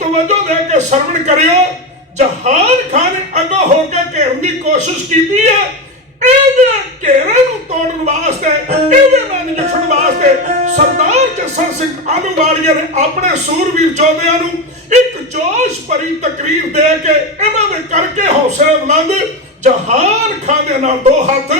ਤਵੱਜੋ ਦੇ ਕੇ ਸਰਵਣ ਕਰਿਓ। ਜਹਾਨ ਖਾਨ ਨੇ ਅੱਗੋਂ ਹੋ ਕੇ ਘੇਰਨ ਦੀ ਕੋਸ਼ਿਸ਼ ਕੀਤੀ ਹੈ। ਇਹਦੇ ਘੇਰੇ ਨੂੰ ਤੋੜਨ ਵਾਸਤੇ, ਇਹਦੇ ਨਾਲ ਨਜਿੱਠਣ ਵਾਸਤੇ ਸਰਦਾਰ ਜੱਸਾ ਸਿੰਘ ਆਲੂਵਾਲੀਆ ਨੇ ਆਪਣੇ ਸੂਰਵੀਰ ਯੋਧਿਆਂ ਨੂੰ ਇੱਕ ਜੋਸ਼ ਭਰੀ ਤਕਰੀਰ ਦੇ ਕੇ ਇਹਨਾਂ ਦੇ ਕਰਕੇ ਹੌਸਲੇ ਬੁਲੰਦ ਜਹਾਨ ਖਾਨ ਦੇ ਨਾਲ ਦੋ ਹੱਥ